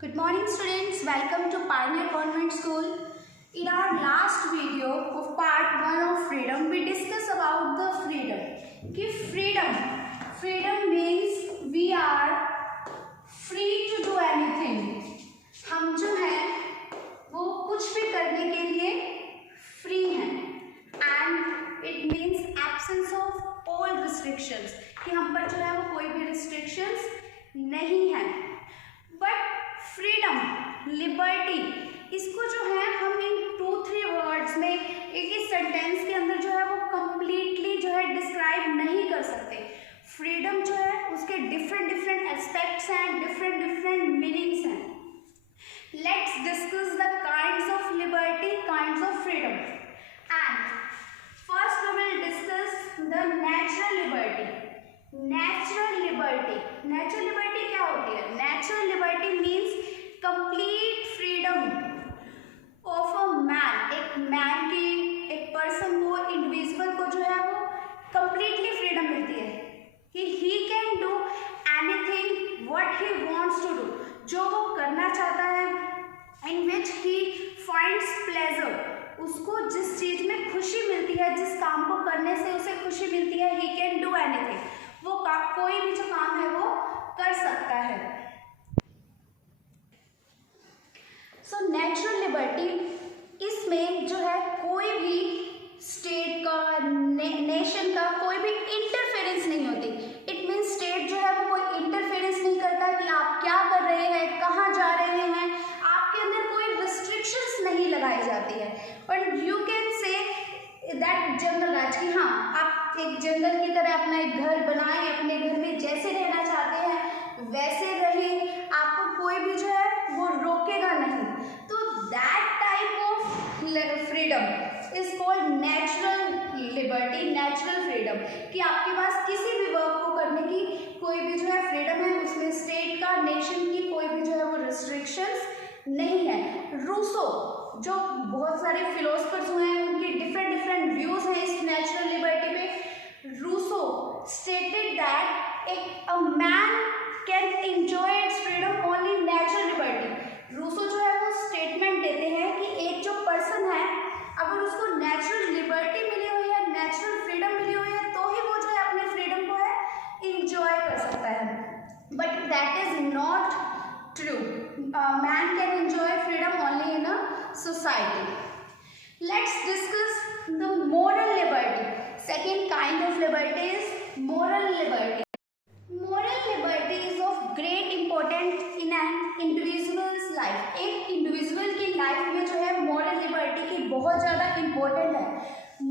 Good morning students, welcome to Pioneer Convent School. In our last video of part 1 of freedom, we discussed about the freedom. कि freedom means we are free to do anything. हम जो है वो कुछ भी करने के लिए free हैं. And it means absence of all restrictions. कि हम पर जो है वो कोई भी restrictions नहीं है. बट फ्रीडम, लिबर्टी, इसको जो है हम इन 2-3 वर्ड्स में एक ही सेंटेंस के अंदर जो है वो कंप्लीटली जो है डिस्क्राइब नहीं कर सकते. फ्रीडम जो है उसके डिफरेंट एस्पेक्ट्स हैं, डिफरेंट मीनिंग्स हैं. Let's discuss the kinds of liberty, kinds of freedom. And first we will discuss the natural liberty. Natural liberty क्या होती है? Natural liberty means complete freedom of a man. एक man की, एक person को, individual को जो है वो कंप्लीटली फ्रीडम मिलती है कि he can do anything what he wants to do. जो वो करना चाहता है, इन विच ही फाइंड्स प्लेजर, उसको जिस चीज में खुशी मिलती है, जिस काम को करने से उसे खुशी मिलती है, ही कैन डू एनीथिंग. वो कोई भी जो काम है वो कर सकता है. सो नेचुरल लिबर्टी, इसमें जो है कोई भी स्टेट का, नेशन का कोई भी इंटरफेरेंस नहीं होती. इट मीन्स स्टेट जो है वो कोई इंटरफेरेंस नहीं करता कि आप क्या कर रहे हैं, कहाँ जा रहे हैं. आपके अंदर कोई रिस्ट्रिक्शंस नहीं लगाई जाती है. और यू कैन से दैट जंगल राज, कि हाँ आप एक जंगल की तरह अपना एक घर बनाएं, अपने घर में जैसे रहना चाहते हैं वैसे रहें, आपको कोई भी जो है वो रोकेगा नहीं. तो that type of freedom is called natural liberty, natural freedom. कि आपके पास किसी भी वर्क को करने की कोई भी जो है फ्रीडम है, उसमें स्टेट का, नेशन की कोई भी जो है वो रिस्ट्रिक्शंस नहीं है. रूसो, जो बहुत सारे फिलोसफर्स हुए हैं, उनके डिफरेंट व्यूज हैं इस नेचुरल लिबर्टी पे. Rousseau stated that a man can enjoy its freedom only natural liberty. Rousseau जो है वो स्टेटमेंट देते हैं कि एक जो पर्सन है, अगर उसको नेचुरल लिबर्टी मिली हुई है, नेचुरल फ्रीडम मिली हुई है, तो ही वो जो है अपने फ्रीडम को है एंजॉय कर सकता है. But that is not true. Man can enjoy freedom only in a society. Let's discuss the moral liberty. Second kind of liberty is moral liberty. Moral liberty is of great importance in an individual's life. एक individual की life में जो है moral liberty की बहुत ज़्यादा important है.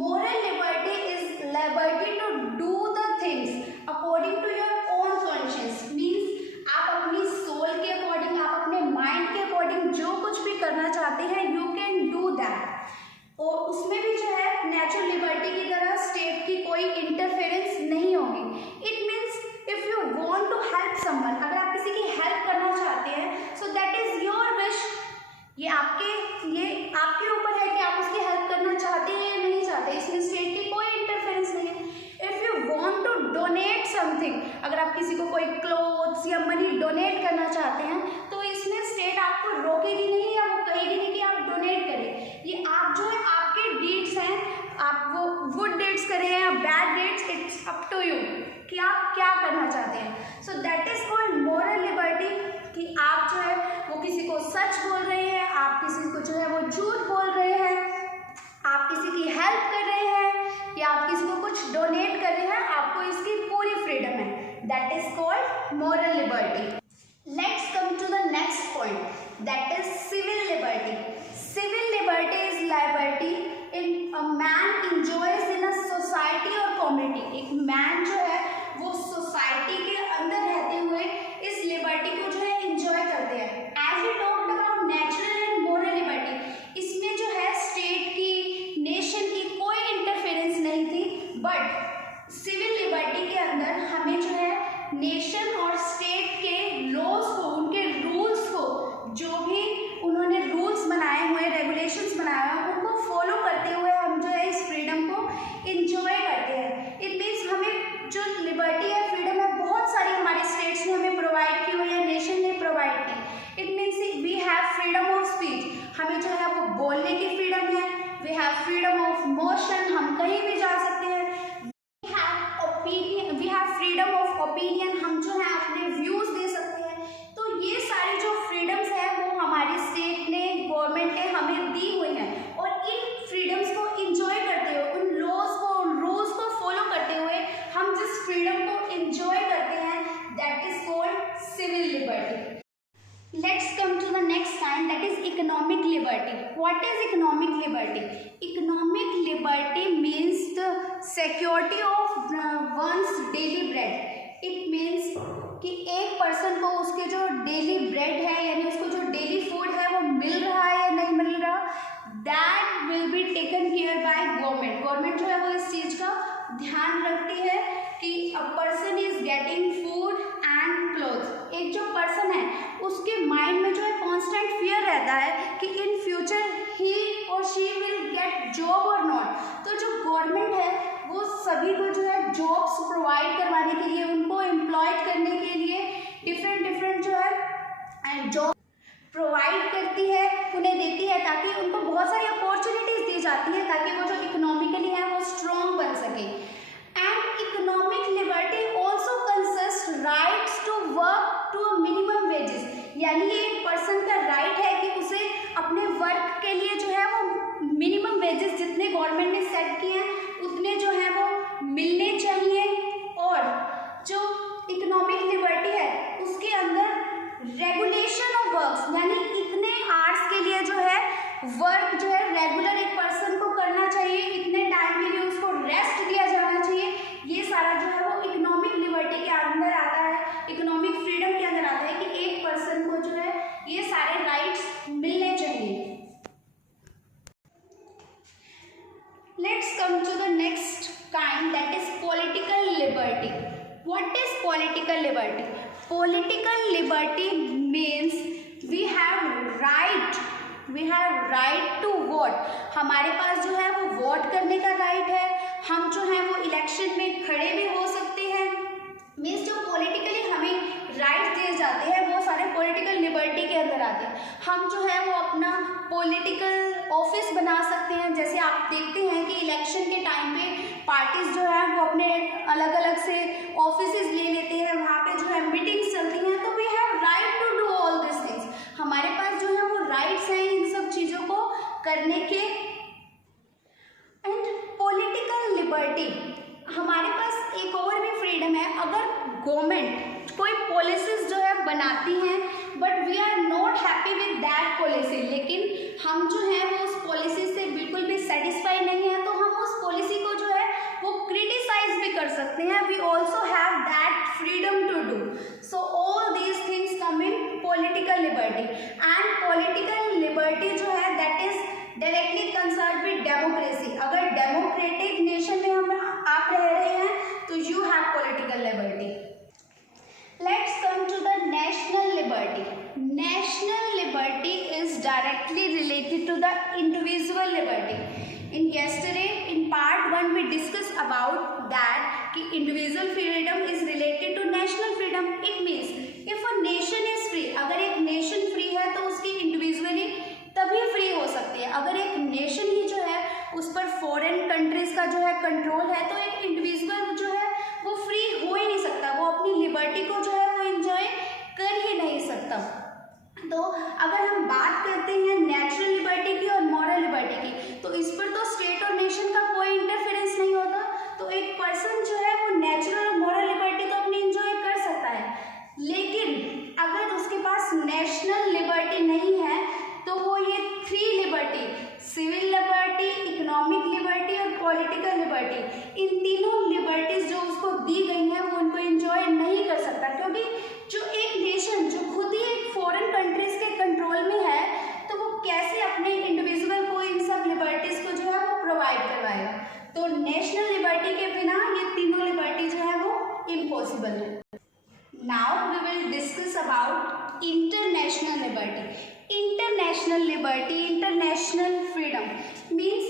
Moral liberty is liberty to do the things according to your own conscience. Means आप अपनी सोल के अकॉर्डिंग, आप अपने माइंड के अकॉर्डिंग जो कुछ भी करना चाहते हैं, यू कैन डू दैट. और उसमें भी जो है नेचुरल लिबर्टी की तरह स्टेट की कोई इंटरफेरेंस नहीं होगी. It means if you want to help someone, अगर आप किसी की हेल्प करना चाहते हैं, so that is your wish. ये आपके ऊपर है कि आप उसकी हेल्प करना चाहते हैं या नहीं चाहते. इसमें स्टेट की कोई इंटरफेरेंस नहीं है. If you want to donate something, अगर आप किसी को कोई क्लोथ्स या मनी डोनेट करना चाहते हैं, तो इसमें स्टेट आपको रोकेगी नहीं या वो कहेगी नहीं कि आप डोनेट करें. ये आप जो है आपके डीड्स हैं, आप वो गुड डीड्स करें या bad deeds, it's up to you कि आप क्या करना चाहते हैं. So that is called moral liberty. कि आप जो है वो किसी को सच बोल रहे हैं, आप किसी को जो है वो झूठ बोल रहे हैं, आप किसी की हेल्प कर रहे हैं या आप किसी को कुछ डोनेट कर रहे हैं, आपको इसकी पूरी फ्रीडम है. That is called moral liberty. Let's come to the next point, that is civil liberty. Civil liberty is liberty in a man enjoys in a society और कम्युनिटी. एक मैन जो है वो सोसाइटी के अंदर रहते हुए इस लिबर्टी को जो है एंजॉय करते हैं. As we talked about natural and moral liberty, इसमें जो है स्टेट की, नेशन की कोई इंटरफेरेंस नहीं थी. बट सिविल लिबर्टी के अंदर हमें जो है नेशन और स्टेट के लॉज को, उनके रूल्स को, जो भी उन्होंने रूल्स बनाए हुए, रेगुलेशंस बनाए हुए, उनको फॉलो करते हुए हम जो है इस फ्रीडम को एंजॉय करते हैं. इट मीन्स हमें जो लिबर्टी है, फ्रीडम है, बहुत सारी हमारे स्टेट्स ने हमें प्रोवाइड की हुई है, नेशन ने point that is economic liberty. What is economic liberty? Economic liberty means the security of one's daily bread. It means कि एक पर्सन को उसके जो डेली ब्रेड है यानी उसको जो डेली फूड है वो मिल रहा है या नहीं मिल रहा, that will be taken care by government. Government जो है वो इस चीज़ का ध्यान रखती है कि a person is getting food and clothes. एक जो पर्सन है उसके माइंड में जो है कांस्टेंट फियर रहता है कि इन फ्यूचर ही और शी विल गेट जॉब और नॉट. तो जो गवर्नमेंट है वो सभी को जो है जॉब्स प्रोवाइड करवाने के लिए, उनको एम्प्लॉयड करने के लिए डिफरेंट जो है जॉब प्रोवाइड करती है, उन्हें देती है, ताकि उनको बहुत सारी अपॉर्चुनिटीज दी जाती है ताकि वो जो इकोनॉमिकली है वो स्ट्रॉन्ग बन सके. And economic liberty also consist rights to work to a minimum wages. यानी एक पर्सन का राइट है कि उसे अपने वर्क के लिए जो है वो मिनिमम वेजेस जितने गवर्नमेंट ने सेट किए हैं उतने जो है वो मिलने चाहिए. और जो इकोनॉमिक लिबर्टी है उसके अंदर रेगुलेशन ऑफ वर्क्स यानी इतने आवर्स के लिए जो है वर्क जो है रेगुलर एक पर्सन को करना चाहिए, इतने टाइम के लिए उसको रेस्ट दिया जाना चाहिए. ये सारा जो है वो इकोनॉमिक लिबर्टी के अंदर आता है, इकोनॉमिक फ्रीडम के अंदर आता है कि एक पर्सन को जो है ये सारे राइट्स मिलने चाहिए. Let's come to the next kind, that is political liberty. What is political liberty? Political liberty means we have right to vote. हमारे पास जो है वो वोट करने का राइट है. हम जो है वो इलेक्शन में खड़े भी हो सकते हैं. मीन्स जो पॉलिटिकली हमें राइट दिए जाते हैं वो सारे पॉलिटिकल लिबर्टी के अंदर आते हैं. हम जो है वो अपना पॉलिटिकल ऑफिस बना सकते हैं. जैसे आप देखते हैं कि इलेक्शन के टाइम पे पार्टीज जो है वो अपने अलग अलग से ऑफिसेज ले लेते हैं, वहाँ पे जो है मीटिंग्स चलती हैं. तो we have right to do all this things. हमारे पास जो है वो राइट्स हैं इन सब चीज़ों को करने के. एंड पॉलिटिकल लिबर्टी हमारे पास एक और भी फ्रीडम है. अगर गवर्नमेंट कोई पॉलिसीज जो है बनाती हैं but we are not happy with that policy, लेकिन हम जो है वो उस पॉलिसी से बिल्कुल भी सेटिस्फाई नहीं है, तो हम उस पॉलिसी को जो है वो क्रिटिसाइज भी कर सकते हैं. We also have that freedom to do. So all these things come in political liberty. And political liberty जो है that is directly concern with democracy. अगर डेमोक्रेटिक नेशन में हम आप रह रहे हैं तो you have political liberty. Let's come to the national liberty. National liberty is directly related to the individual liberty. In part 1 we discussed about that कि individual freedom is related to national freedom. It means if a nation is free, अगर एक nation free है तो उसकी individually तभी free हो सकती है. अगर एक नेशन ही जो है उस पर फॉरेन कंट्रीज का जो है कंट्रोल है तो एक इंडिविजुअल जो है वो फ्री हो ही नहीं सकता, वो अपनी लिबर्टी को जो है वो एंजॉय कर ही नहीं सकता. तो अगर हम बात करते हैं नेचुरल लिबर्टी की और मॉरल लिबर्टी की, तो इस पर तो स्टेट और नेशन का कोई इंटरफेरेंस नहीं होता. तो एक पर्सन जो है वो नेचुरल और मॉरल लिबर्टी तो अपनी एंजॉय कर सकता है, लेकिन अगर उसके पास नेशनल लिबर्टी नहीं है तो वो ये 3 liberty, civil liberty, economic liberty और पॉलिटिकल लिबर्टी, इन तीनों लिबर्टीज जो उसको दी गई हैं वो उनको एंजॉय नहीं कर सकता. क्योंकि जो एक नेशन जो खुद ही एक फॉरेन कंट्रीज के कंट्रोल में है तो वो कैसे अपने इंडिविजुअल को इन सब लिबर्टीज को जो है वो प्रोवाइड करवाएगा. तो नेशनल लिबर्टी के बिना ये तीनों लिबर्टी जो है वो इम्पॉसिबल है. Now we will discuss about international liberty. International liberty, international freedom means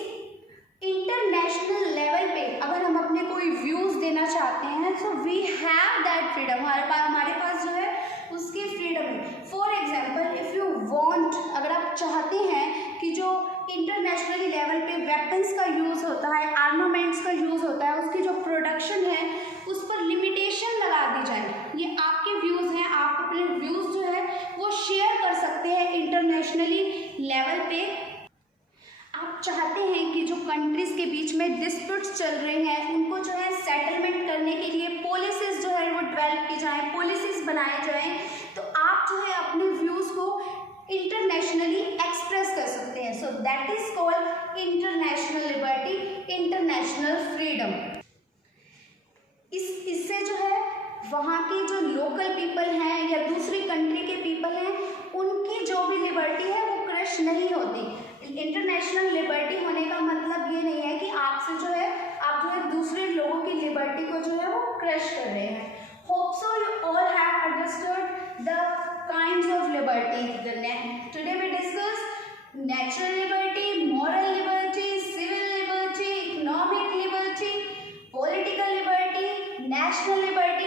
international level पे अगर हम अपने कोई व्यूज देना चाहते हैं so we have that freedom. हमारे पास जो है उसकी फ्रीडम है. For example if you want, अगर आप चाहते हैं कि जो इंटरनेशनली लेवल पे वेपन्स का यूज़ होता है, आर्मामेंट्स का यूज़ होता है, उसकी जो प्रोडक्शन है उस पर लिमिटेशन लगा दी जाए. ये आपके व्यूज़ हैं, आप अपने व्यूज़ जो है वो शेयर कर सकते हैं इंटरनेशनली लेवल पे. आप चाहते हैं कि जो कंट्रीज़ के बीच में डिस्प्यूट्स चल रहे हैं उनको जो है सेटलमेंट करने के लिए पॉलिसीज़ जो है वो डेवलप की जाए, पॉलिसीज़ बनाए जाएँ. तो आप जो है अपने व्यूज़ को इंटरनेशनली एक्सप्रेस कर सकते हैं. So that is called international liberty, international freedom. इससे जो है वहाँ के जो लोकल पीपल हैं या दूसरी कंट्री के पीपल हैं, उनकी जो भी लिबर्टी है वो क्रश नहीं होती. इंटरनेशनल लिबर्टी होने का मतलब ये नहीं है कि आपसे जो है आप जो है दूसरे लोगों की लिबर्टी को जो है वो क्रश कर रहे हैं. Hope so you all have understood the kinds of liberty. Today we discuss natural liberty, moral liberty, civil liberty, economic liberty, political liberty, national liberty